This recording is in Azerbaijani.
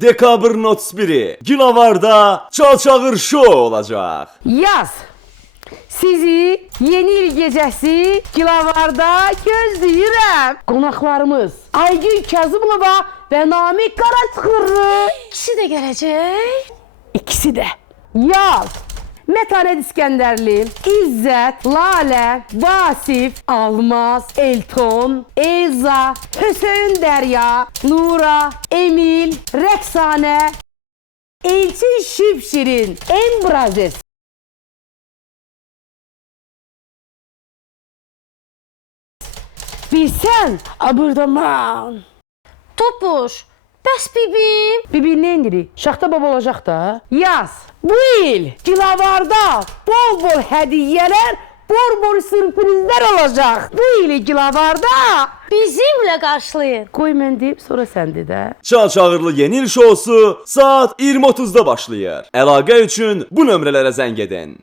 Dekabrın 31'i Gilavarda Çalçağır Show olacaq. Yaz. Sizi yeni il gecəsi Gilavarda gözləyirəm. Qonaqlarımız Aygün Kazımova və Namiq Qaraçıxırlı. İkisi də gələcək. İkisi də. Yaz. Mətanət İskəndərli, İzzət, Lalə, Vasif, Almaz, Elton, Elza, Hüseyin Dərya, Nura, Emil, Rəqsanə, Elçin Şipşirin, Embrazes. Bilsən, abırdaman. Topuş, bəs bibim? Bibi nə indirik? Şaxta baba olacaq da. Yaz. Bu il Gilavarda bol hədiyyələr, bol sürprizlər olacaq. Bu ili Gilavarda Bizimlə qarşılayın. qoy mən deyim, sonra sən de də. Çalçağırlı Yeni il şousu saat 20:30-da başlayır. Əlaqə üçün bu nömrələrə zəng edin.